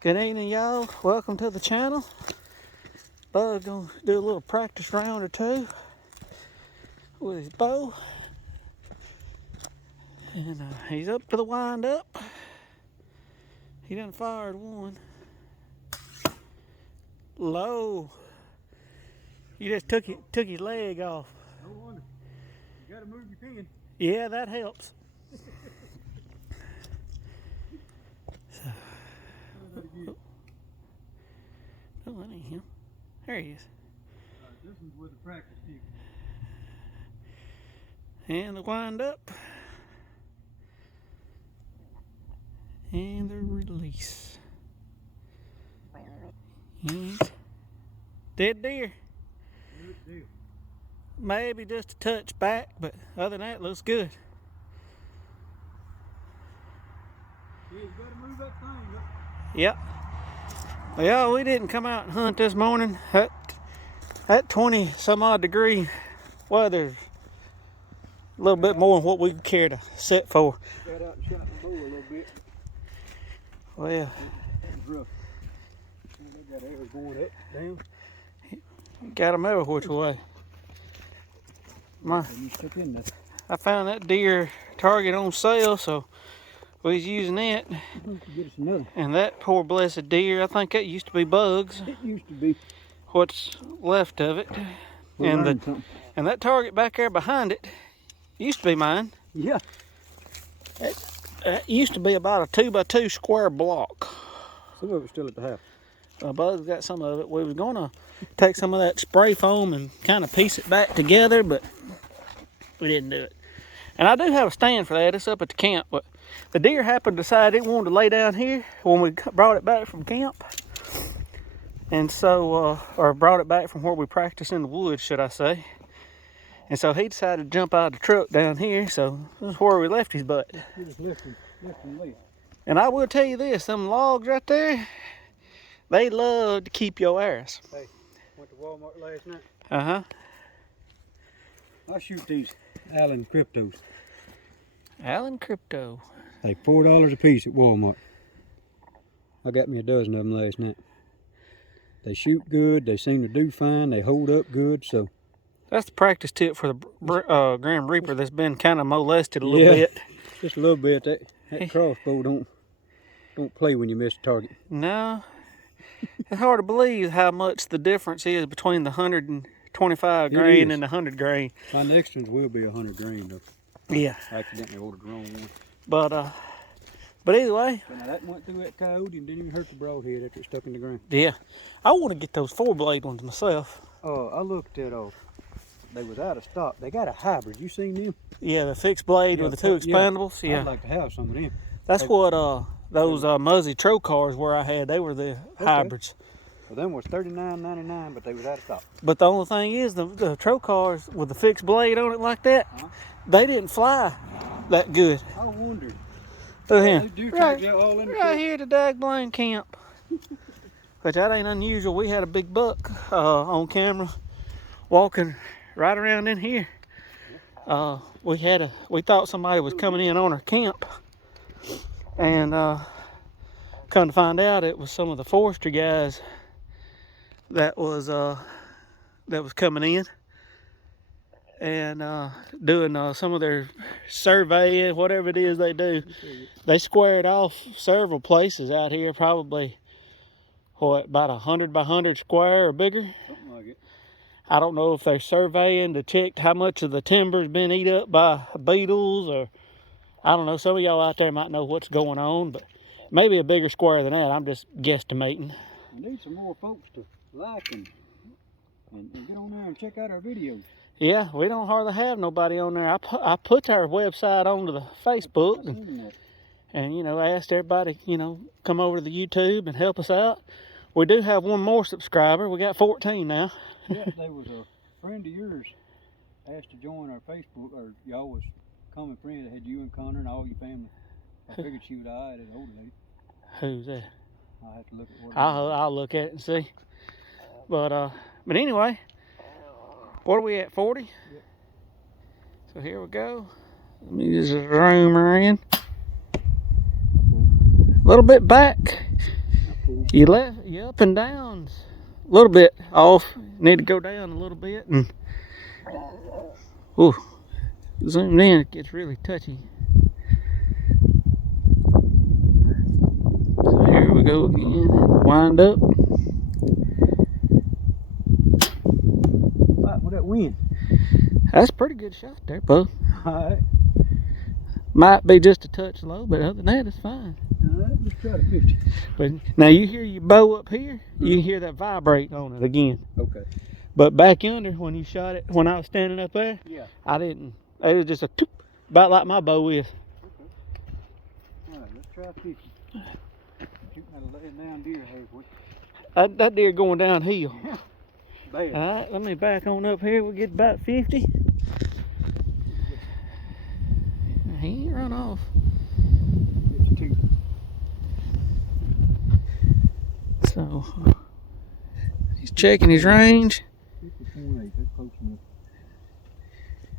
Good evening, y'all. Welcome to the channel. Bug's gonna do a little practice round or two with his bow. And he's up to the wind up. He done fired one. Low. You just took his leg off. No wonder. You gotta move your pin. Yeah, that helps. Oh, that ain't him. There he is. This one's with the practice stick. And the wind up. And the release. And dead deer. Good deal. Maybe just a touch back, but other than that, it looks good. Yeah, you gotta move that thing up. Yep. Well, we didn't come out and hunt this morning. That 20 some odd degree weather, a little bit more than what we care to set for. Got out and shot the bow a little bit. Well, It was rough. They got arrows going up, down. got them every which way. You stuck in there. I found that deer target on sale, so we was using it. Get us another. And that poor blessed deer, I think that used to be Bugs. It used to be. What's left of it. And that target back there behind it used to be mine. Yeah. It used to be about a 2x2 square block. Some of it's still at the house. Bug's got some of it. We was gonna take some of that spray foam and kind of piece it back together, but we didn't do it. And I do have a stand for that. It's up at the camp, but the deer happened to decide it wanted to lay down here when we brought it back from camp. And so, or brought it back from where we practice in the woods, should I say. And so he decided to jump out of the truck down here, so this is where we left his butt. We just left him lay. And I will tell you this, them logs right there, they love to keep your ass. Hey, went to Walmart last night. Uh-huh. I shoot these Allen Cryptos. Allen Crypto. Like $4 a piece at Walmart. I got me a dozen of them last night. They shoot good, they seem to do fine, they hold up good, so. That's the practice tip for the Grim Reaper that's been kind of molested a little bit. Just a little bit. That crossbow don't play when you miss a target. No. It's hard to believe how much the difference is between the 125 grain and the 100 grain. My next ones will be 100 grain though. Yeah. I accidentally ordered the wrong one. But either way. But now that went through that coyote and didn't even hurt the broadhead after it stuck in the ground. Yeah. I want to get those 4-blade ones myself. I looked at they was out of stock. They got a hybrid. You seen them? Yeah, the fixed blade with the two expandables. Yeah. I'd like to have some of them. That's what those Muzzy Trocars where I had, they were the hybrids. Well, them was $39.99, but they was out of stock. But the only thing is, the Trocars with the fixed blade on it like that, they didn't fly that good. I wondered. Look here. They do take you all in the Right here at the Dagblaine camp. Which that ain't unusual. We had a big buck on camera walking right around in here. We thought somebody was coming in on our camp. And come to find out it was some of the forestry guys that was coming in and doing some of their surveying, whatever it is they do. They squared off several places out here, probably about 100 by 100 square or bigger. Something like it. I don't know if they're surveying to check how much of the timber's been eat up by beetles, or I don't know. Some of y'all out there might know what's going on, but maybe a bigger square than that. I'm just guesstimating. We need some more folks to like and get on there and check out our videos. Yeah, we don't hardly have nobody on there. I put our website onto the Facebook and you know, asked everybody, you know, come over to the YouTube and help us out. We do have one more subscriber. We got 14 now. Yeah, there was a friend of yours asked to join our Facebook, or y'all was common friend that had you and Connor and all your family. I figured she was an older lady. Who's that? I'll have to look at what I'll look at it and see. But anyway, what are we at, 40? Yep. So here we go. Let me just zoom her in. A little bit back. You up and down a little bit off. Need to go down a little bit and ooh, zoomed in, it gets really touchy. So here we go again. Wind up. Right, with that wind. That's a pretty good shot there, bud. Alright. Might be just a touch low, but other than that, it's fine. Alright, let's try the 50. But now you hear your bow up here, you hear that vibrate on it again. Okay. But back yonder, when you shot it, when I was standing up there, Yeah. I didn't. It was just a toop, about like my bow is. Okay. Alright, let's try 50. Shooting at a laying down deer here, boy. That deer going downhill. Bad. All right, let me back on up here. We'll get about 50. He ain't run off. 52. So he's checking his range. 50.8, that's close enough.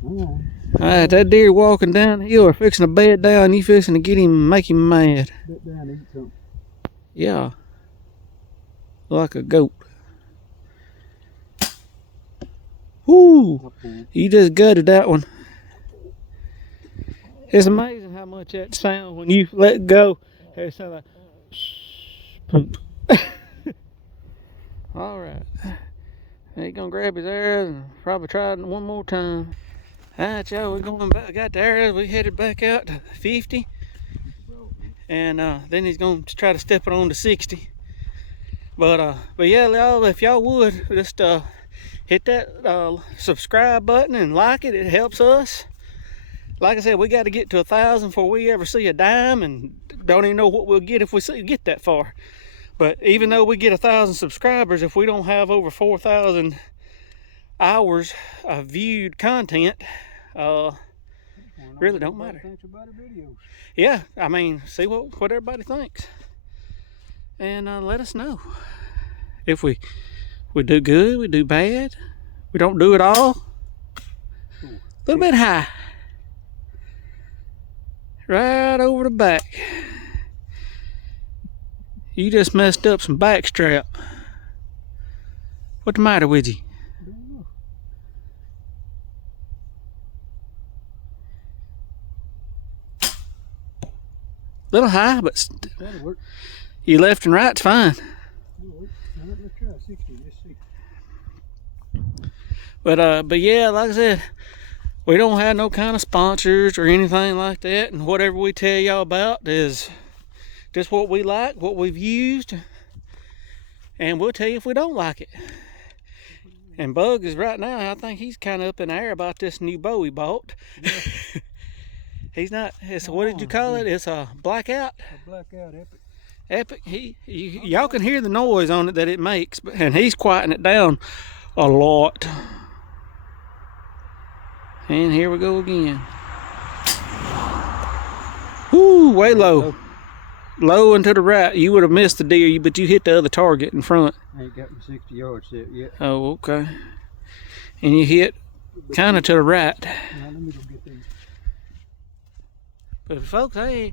Alright. All right, that deer walking downhill or fixing to bed down. You fixing to get him, make him mad. Bet down, eat something. Yeah, like a goat. Whoo! You just gutted that one. It's amazing how much that sounds when you let go. It sounds like poop. All right. He's gonna grab his arrows and probably try it one more time. All right, y'all, we're going back. Got the arrows. We headed back out to 50, and then he's gonna try to step it on to 60. But yeah, y'all, if y'all would just hit that subscribe button and like it. It helps us. Like I said, we got to get to 1,000 before we ever see a dime, and don't even know what we'll get if we get that far. But even though we get 1,000 subscribers, if we don't have over 4,000 hours of viewed content, really don't matter. Thanks about the videos. Yeah, I mean, see what everybody thinks, and let us know if we do good, we do bad, we don't do it all. A little bit high, right over the back. You just messed up some back strap. What's the matter with you? Little high, but That'll work. you left and right's fine. That'll work. All right, let's try 60. Let's see. But yeah, like I said, we don't have no kind of sponsors or anything like that, and whatever we tell y'all about is just what we like, what we've used, and we'll tell you if we don't like it. And Bug is right now, I think he's kind of up in the air about this new bow he bought. Yeah. He's not, it's, what did you call it? It's a blackout? A blackout epic. Epic. Y'all can hear the noise on it that it makes, and he's quieting it down a lot. And here we go again. Whoo, way low. Low and to the right. You would have missed the deer, but you hit the other target in front. I ain't got my 60 yards set yet. Oh, okay. And you hit kind of to the right. Now let me go get these. But folks, there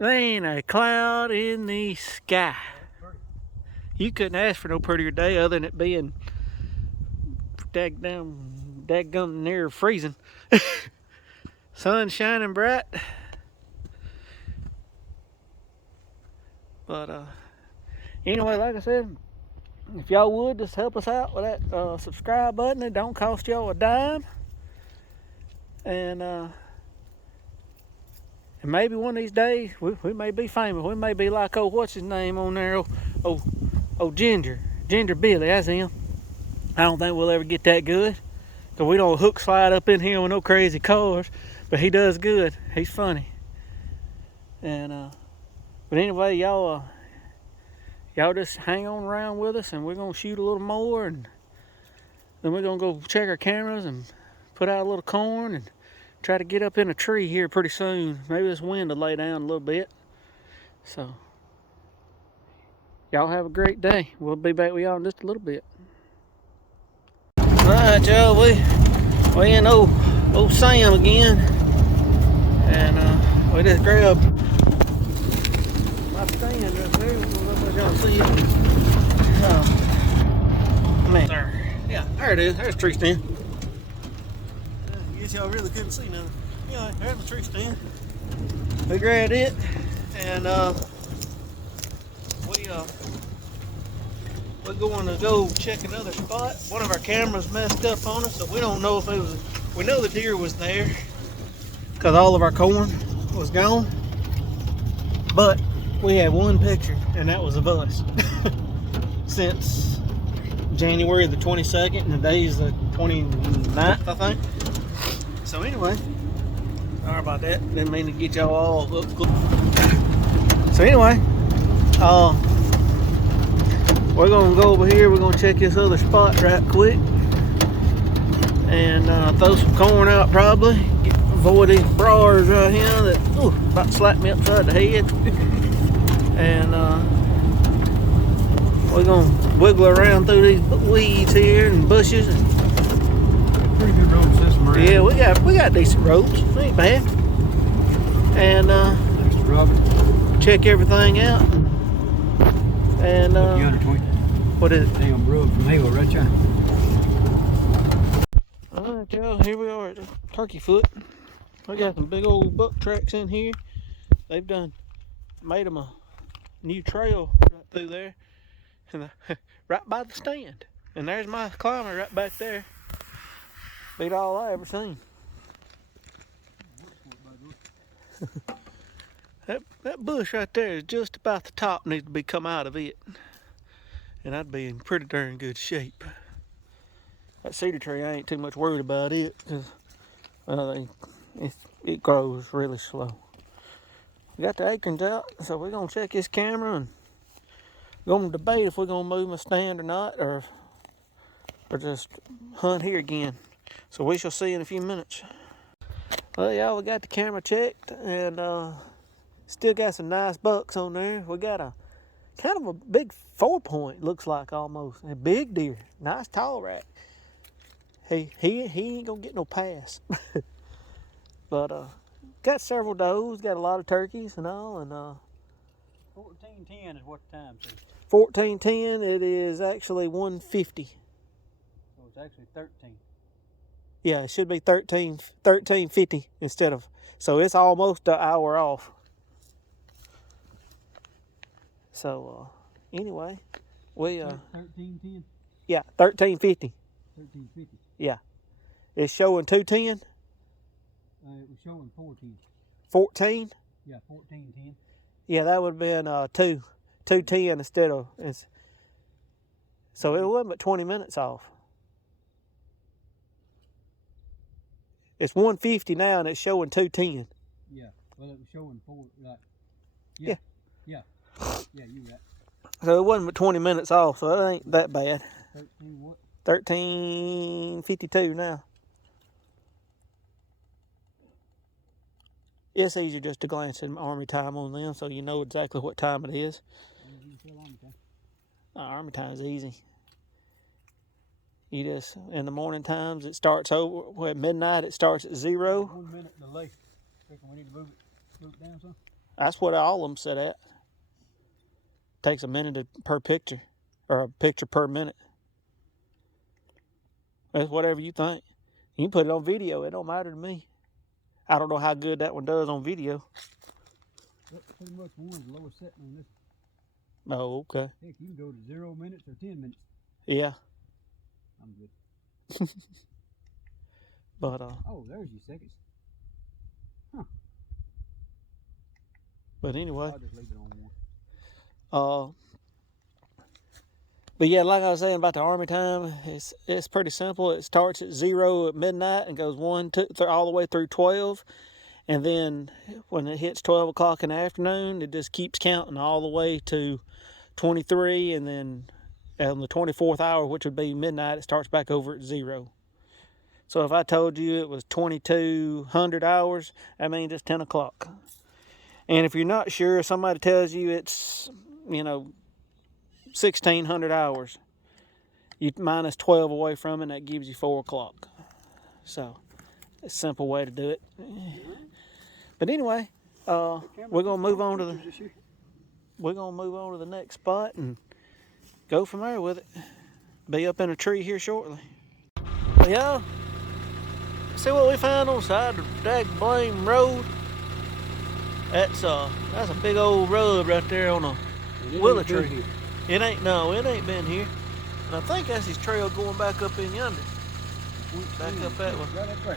ain't a cloud in the sky. You couldn't ask for no prettier day other than it being daggum near freezing. Sun shining bright. But anyway, like I said, if y'all would just help us out with that subscribe button, it don't cost y'all a dime. And maybe one of these days we may be famous. We may be like what's his name on there? Ginger Billy. That's him. I don't think we'll ever get that good, cause we don't hook slide up in here with no crazy cars. But he does good. He's funny. And but anyway, y'all just hang on around with us, and we're gonna shoot a little more, and then we're gonna go check our cameras and put out a little corn and try to get up in a tree here pretty soon. Maybe this wind will lay down a little bit. So y'all have a great day. We'll be back with y'all in just a little bit. Alright, y'all, we in old Sam again, and we just grabbed my stand up there. I don't know if y'all see it. Man, there. Yeah, there it is. There's the tree stand. I guess y'all really couldn't see nothing. Yeah, there's the tree stand. We grabbed it, and we're going to go check another spot. One of our cameras messed up on us, so we don't know if it was. We know the deer was there because all of our corn was gone, but we had one picture, and that was of us since January the 22nd, and the day is the 29th, I think. So anyway, sorry about that. Didn't mean to get y'all all up close. So anyway, we're gonna go over here. We're gonna check this other spot right quick, and throw some corn out probably. Avoid these briars right here that about to slap me upside the head. And we're gonna wiggle around through these weeds here and bushes. And Pretty good road system around. yeah, we got decent roads. It ain't bad. And Thanks to Robert. check everything out. And You under 20? what is it? Damn road from Halo, right there. Alright, y'all, here we are at the Turkey Foot. We got some big old buck tracks in here. They've made them a new trail right through there, and right by the stand. And there's my climber right back there. Beat all I ever seen. that bush right there is just about the top, needs to be come out of it, and I'd be in pretty darn good shape. That cedar tree, I ain't too much worried about it because it grows really slow. We got the acorns out, so we're gonna check this camera and gonna debate if we're gonna move my stand or not, or just hunt here again. So we shall see in a few minutes. Well, y'all, we got the camera checked, and still got some nice bucks on there. We got a kind of a big 4-point, looks like almost. A big deer, nice tall rack. He ain't gonna get no pass. But got several does, got a lot of turkeys and all, and 14:10 is what the time says. 14:10. It is actually 1:50. So it's actually 13. Yeah, it should be 13:50 instead of. So it's almost an hour off. So anyway, we 13:10. yeah, 13:50. 13:50. Yeah, it's showing 2:10. It was showing 4:10. 14. Yeah, 14:10. Yeah, that would have been 2:10 instead of. So it wasn't but 20 minutes off. It's 1:50 now, and it's showing 2:10. Yeah, well, it was showing 4. Like, yeah, you right. So it wasn't but 20 minutes off, so it ain't that bad. 13 what? 13:52 now. It's easier just to glance at Army time on them, so you know exactly what time it is. Army time is easy. You just, in the morning times, it starts over. Well, at midnight, it starts at 0. 1 minute delay. Reckon we need to move it down some? That's what all of them set at. Takes a minute per picture, or a picture per minute. That's whatever you think. You can put it on video. It don't matter to me. I don't know how good that one does on video. That's pretty much one's the lowest setting on this. Oh, okay. Heck, you can go to 0 minutes or 10 minutes. Yeah. I'm good. But oh, there's your seconds. Huh. But anyway. I'll just leave it on one. But yeah, like I was saying about the Army time, it's pretty simple. It starts at 0 at midnight and goes 1, 2, 3, all the way through 12. And then when it hits 12 o'clock in the afternoon, it just keeps counting all the way to 23. And then on the 24th hour, which would be midnight, it starts back over at 0. So if I told you it was 2200 hours, that means it's 10 o'clock. And if you're not sure, somebody tells you it's, 1600 hours, you minus 12 away from it, and that gives you 4 o'clock. So it's a simple way to do it. But anyway, we're gonna move on to the. we're gonna move on to the next spot and go from there with it. Be up in a tree here shortly. Well, y'all, see what we found on the side of the dag blame road? That's a big old rub right there on a willow tree. It ain't been here. And I think that's his trail going back up in yonder. Back up that way. Right up there.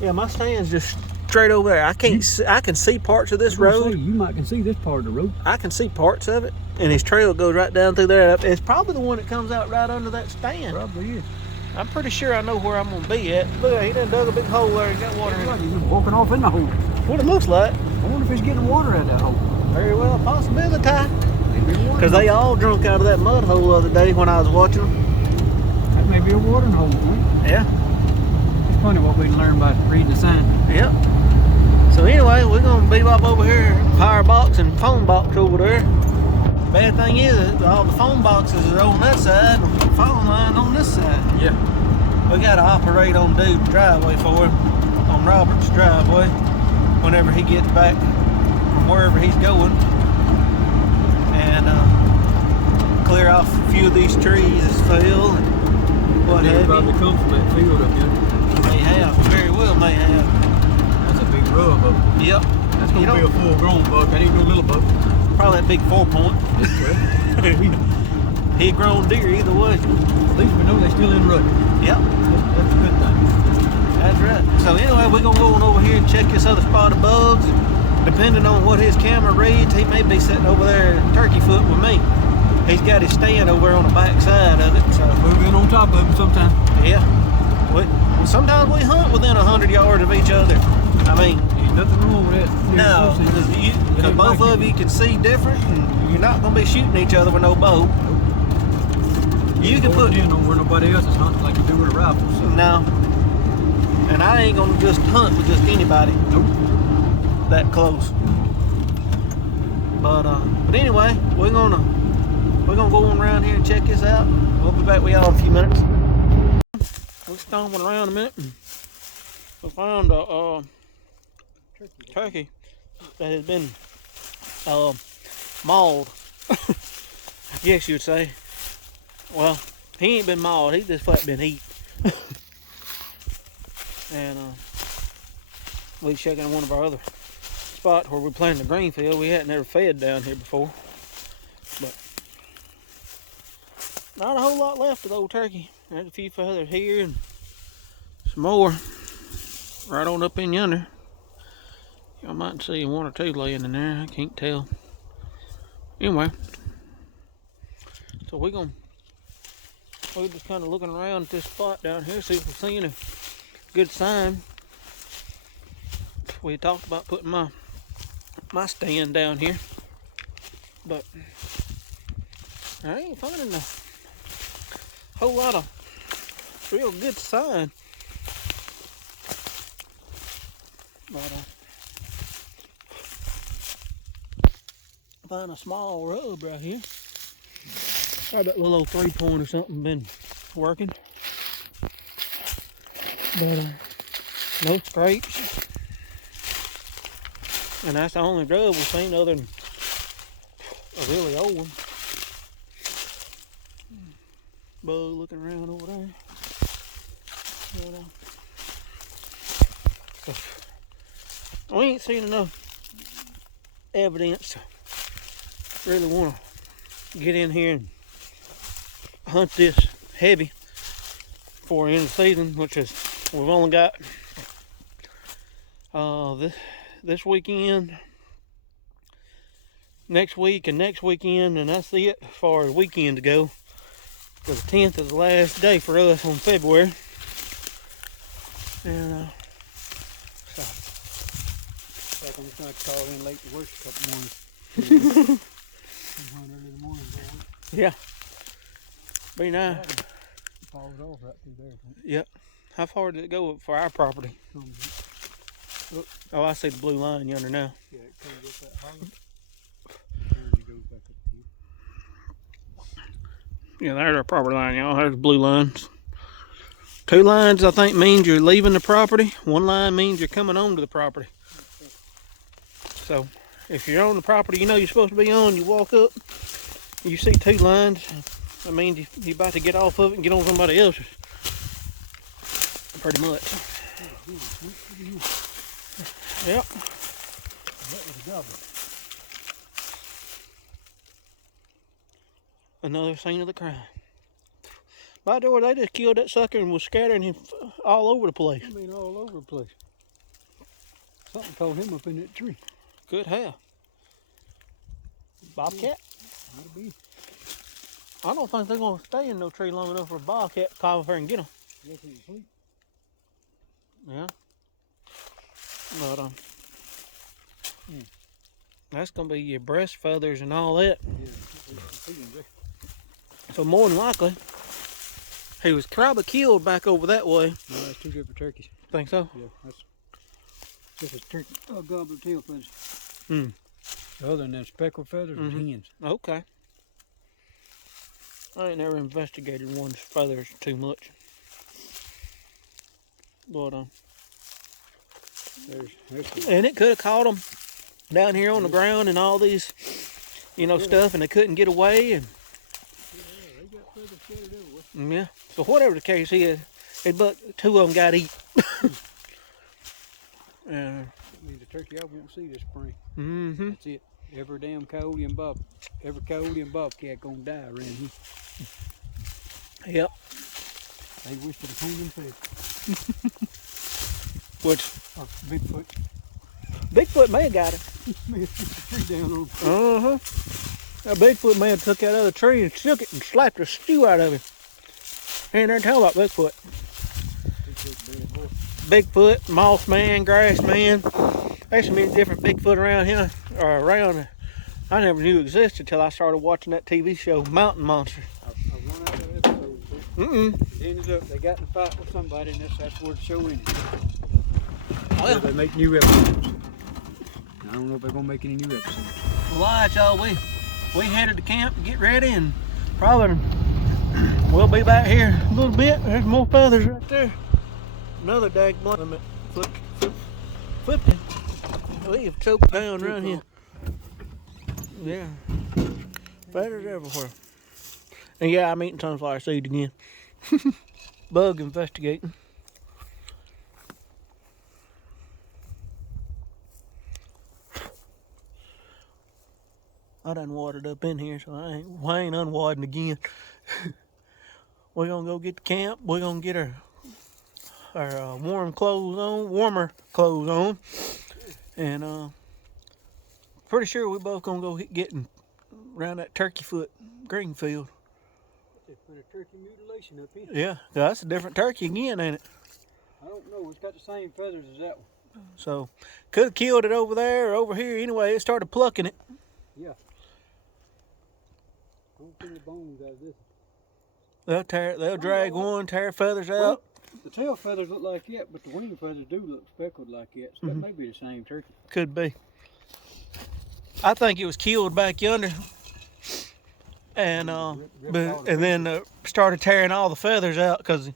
Yeah, my stand's just straight over there. I can see parts of this road. You might can see this part of the road. I can see parts of it, and his trail goes right down through there. It's probably the one that comes out right under that stand. Probably is. I'm pretty sure I know where I'm gonna be at. Look, he done dug a big hole there and got water in it. He's walking off in the hole. What it looks like. I wonder if he's getting water out of that hole. Very well, possibility. Because they all drunk out of that mud hole the other day when I was watching them. That may be a watering hole. Huh? Yeah. It's funny what we can learn by reading the sign. Yep. So anyway, we're gonna bebop over here, power box and phone box over there. Bad thing is, all the phone boxes are on that side and the phone line on this side. Yeah. We gotta operate on dude's driveway for him, on Robert's driveway, whenever he gets back from wherever he's going. And clear off a few of these trees as fell and what have you. Probably come from that field up here. May have, very well may have. That's a big rub up. Yep. That's gonna be a full-grown buck. That ain't no little buck. Probably that big 4-point. He grown deer either way. At least we know they're still in rut. Yep. That's a good thing. That's right. So anyway, we're gonna go on over here and check this other spot of bugs. Depending on what his camera reads, he may be sitting over there turkey foot with me. He's got his stand over on the back side of it. So we've been on top of him sometime. Yeah. Sometimes we hunt within 100 yards of each other. I mean, ain't nothing wrong with that. No, because both of you can see different, and you're not gonna be shooting each other with no bow. You can put in on where nobody else is hunting like you do with a rifle. So. No. And I ain't gonna just hunt with just anybody. Nope. That close. But anyway, we're gonna go on around here and check this out. We'll be back with y'all in a few minutes. We're stomping around a minute. And we found a turkey that has been mauled. I guess you would say. Well, he ain't been mauled. He just flat been eat. And we checking one of our other spots where we planted the green field. We hadn't ever fed down here before, but not a whole lot left of the old turkey. There's a few feathers here and some more right on up in yonder. Y'all might see one or two laying in there. I can't tell. Anyway, so we're just kind of looking around at this spot down here, see if we're seeing a good sign. We talked about putting my stand down here, but I ain't finding a whole lot of real good sign. But I find a small rub right here. Probably that little old 3-point or something been working. But no scrapes. And that's the only rub we've seen other than a really old one. Bug looking around over there. But, we ain't seen enough evidence to really want to get in here and hunt this heavy for the end of the season, which is we've only got this weekend, next week, and next weekend, and that's it as far as weekend to go. So the 10th is the last day for us on February, and so I'm just gonna call in late to work a couple mornings. Early in the morning, yeah, be nice. Falls off right through there. Yep. How far did it go for our property? Oh, I see the blue line yonder now. Yeah, it comes up that hollow. And it goes back up to you. Yeah, there's our property line, y'all. There's the blue lines. 2 lines, I think, means you're leaving the property. 1 line means you're coming onto the property. So, If you're on the property you know you're supposed to be on, you walk up, you see 2 lines, that means you're about to get off of it and get on somebody else's. Pretty much. Yep. That was a gobbler. Another scene of the crime. By the way, they just killed that sucker and was scattering him all over the place. I mean, all over the place. Something caught him up in that tree. Good hell. Bobcat? Might be. I don't think they're going to stay in no tree long enough for a bobcat to climb up there and get them. Guess he's asleep. Yeah. But, that's going to be your breast feathers and all that. Yeah, feelings there. So more than likely, he was probably killed back over that way. No, that's 2 different turkeys. Think so? Yeah, that's just a turkey. Oh, gobbler tail feathers. Hmm. Other than them speckled feathers, was hens. Okay. I ain't never investigated one's feathers too much. But, and it could have caught them down here on the ground and all these, stuff, and they couldn't get away. And they got feathers scattered everywhere. yeah. So whatever the case is, but 2 of them got eat. That means the turkey I won't see this spring. Mm-hmm. That's it. Every coyote and bobcat gonna die around here. Yep. They wish it upon themselves. Which Bigfoot. Bigfoot may have got it. May have put the tree down on him. Uh-huh. That Bigfoot may have took that other tree and shook it and slapped the stew out of him. Ain't there tell about Bigfoot. Bigfoot, moss man, grass man. There's so many different Bigfoot around here, or around. I never knew existed until I started watching that TV show, Mountain Monster. I've run out of episodes. It ended up, they got in a fight with somebody, and that's where the show ended. Well, So they make new episodes. I don't know if they're gonna make any new episodes. well, all right, y'all. We headed to camp to get ready, and probably we'll be back here a little bit. There's more feathers right there. Another dag blunt. Flipped it. We have choked down around here. Yeah. Feathers everywhere. And yeah, I'm eating sunflower seed again. Bug investigating. I done watered up in here, so I ain't unwadding again. We're gonna go get to camp. We're gonna get our warmer clothes on, and pretty sure we both gonna go getting around that turkey foot green field. They put a turkey mutilation up here. Yeah, that's a different turkey again, ain't it? I don't know. It's got the same feathers as that one. So could have killed it over there or over here. Anyway, it started plucking it. Yeah. Don't put the bones out of this. They'll drag one, tear feathers out. Well, the tail feathers look like that, but the wing feathers do look speckled like that. So that may be the same turkey. Could be. I think it was killed back yonder, and then started tearing all the feathers out because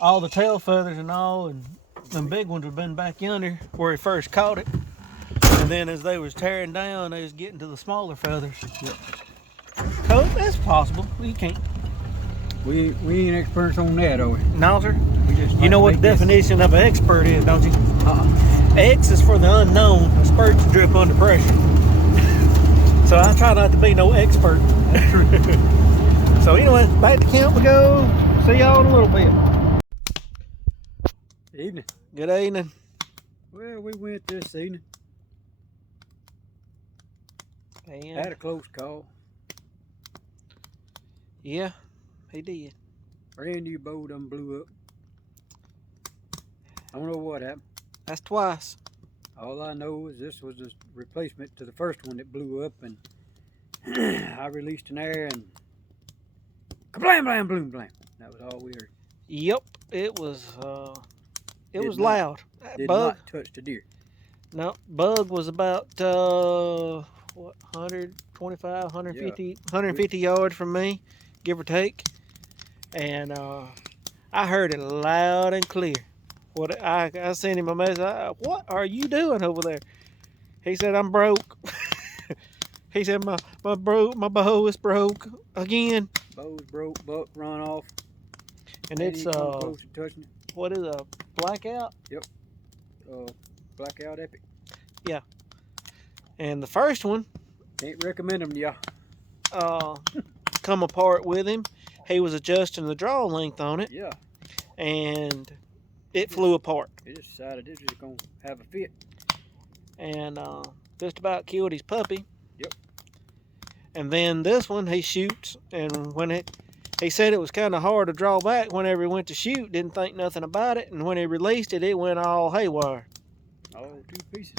all the tail feathers and all, and them big ones have been back yonder where he first caught it. And then as they was tearing down, they was getting to the smaller feathers. Yep. So that's possible. You can't. We ain't experts on that, are we? No, sir. We just You know what the definition of an expert is, don't you? X is for the unknown. A spurts drip under pressure. So I try not to be no expert. That's true. So anyway, back to camp we go. See y'all in a little bit. Evening. Good evening. Well, we went this evening. And Had a close call. yeah, he did. Brand new bow done blew up. I don't know what happened. That's twice. All I know is this was a replacement to the first one that blew up, and I released an air and kablam, blam, bloom, blam. That was all we heard. Yep, it was Did not- loud. That Did bug. not touch the deer. No, bug was about 125, 150 yards from me, give or take. And I heard it loud and clear. What I sent him a message. What are you doing over there? He said, I'm broke. He said my bow is broke again. Bow's broke, buck run off. And Ain't it's even come close to touching it. what is a blackout? Blackout Epic. And the first one Can't recommend them, y'all. come apart with him. He was adjusting the draw length on it, Yeah, and it flew apart. they just decided this was gonna have a fit. And just about killed his puppy. Yep. And then this one he shoots, and when he said it was kind of hard to draw back whenever he went to shoot, didn't think nothing about it, and when he released it, it went all haywire. All 2 pieces.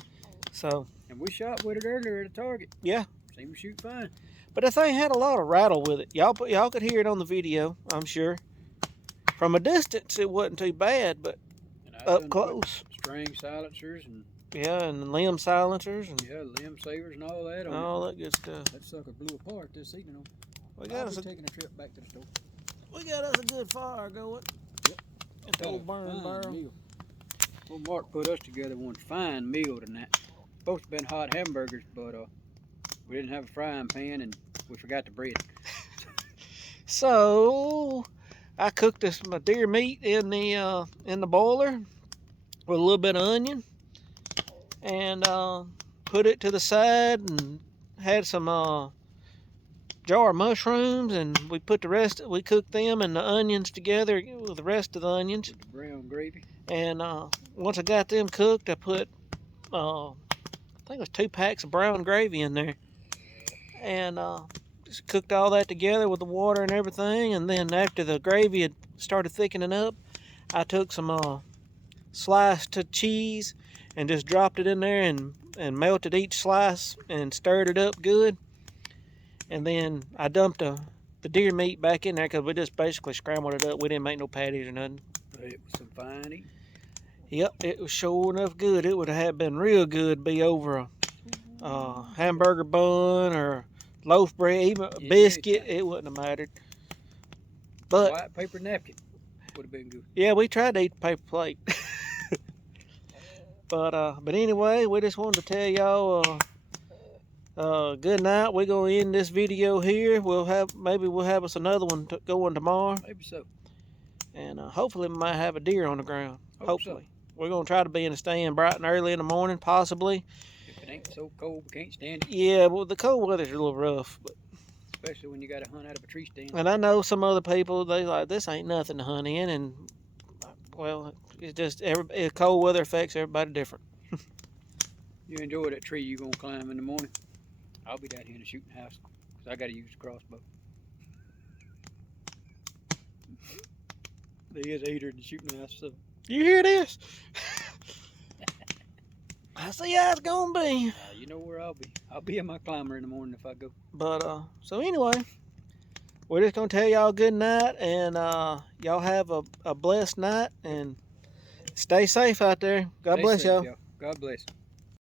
So, And we shot with it earlier at a target. yeah. Seemed to shoot fine. But the thing had a lot of rattle with it. Y'all could hear it on the video, I'm sure. From a distance, it wasn't too bad, but And I up done close, put string silencers and yeah, and limb silencers and limb savers and all that on all that good stuff. it. That sucker blew apart this evening. We I'll got be us taking a trip back to the store. a good fire going. Yep. At the old burn Fine barrel. meal. Well, Mark put us together one fine meal tonight. Supposed to have been hot hamburgers, but we didn't have a frying pan and we forgot the bread. So I cooked my deer meat in the boiler with a little bit of onion, and put it to the side, and had some jar of mushrooms, and we cooked them and the onions together with the rest of the onions. With the brown gravy. And once I got them cooked, I put I think it was 2 packs of brown gravy in there, and just cooked all that together with the water and everything. And then after the gravy had started thickening up, I took some sliced cheese and just dropped it in there and melted each slice and stirred it up good. And then I dumped the deer meat back in there because we just basically scrambled it up. We didn't make no patties or nothing. But it was some fine eating. Yep, it was sure enough good. It would have been real good to be over a hamburger bun or loaf bread, even a Yeah, biscuit. yeah. It wouldn't have mattered. But White paper napkin would have been good. yeah, we tried to eat the paper plate. But anyway, we just wanted to tell y'all good night. We're gonna end this video here. Maybe we'll have us another one going tomorrow, Maybe so. and hopefully we might have a deer on the ground. Hope Hopefully. We're going to try to be in the stand bright and early in the morning, possibly. If it ain't so cold, we can't stand it. Yeah, well, the cold weather's a little rough. But, Especially when you got to hunt out of a tree stand. and I know some other people, they like, this ain't nothing to hunt in. And, well, it's just cold weather affects everybody different. You enjoy that tree you going to climb in the morning? I'll be down here in the shooting house because I got to use the crossbow. There is a heater in the shooting house, so. You hear this? I see how it's going to be. You know where I'll be. I'll be in my climber in the morning if I go. But, so anyway, we're just going to tell y'all good night, and y'all have a blessed night, and stay safe out there. God Stay bless safe, y'all. God bless.